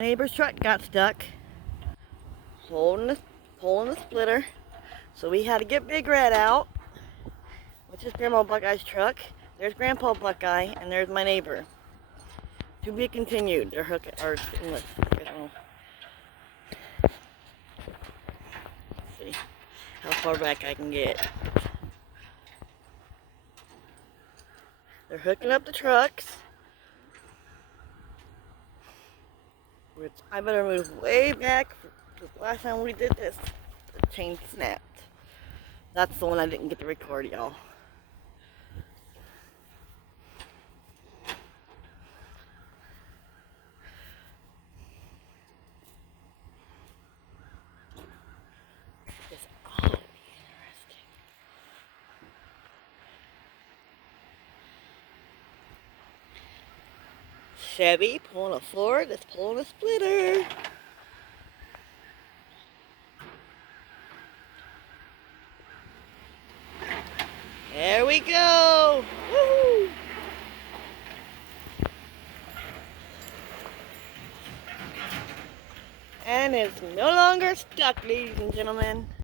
My neighbor's truck got stuck holding pulling the splitter, so we had to get Big Red out, which is Grandma Buckeye's truck. There's Grandpa Buckeye, and there's my neighbor. To be continued. They're hooking or let's see how far back I can get. They're hooking up the trucks. Which I better move way back, because last time we did this, the chain snapped. That's the one I didn't get to record, y'all. This ought to be interesting. Chevy pulling a Ford that's pulling a splitter. There we go! Woo! And it's no longer stuck, ladies and gentlemen.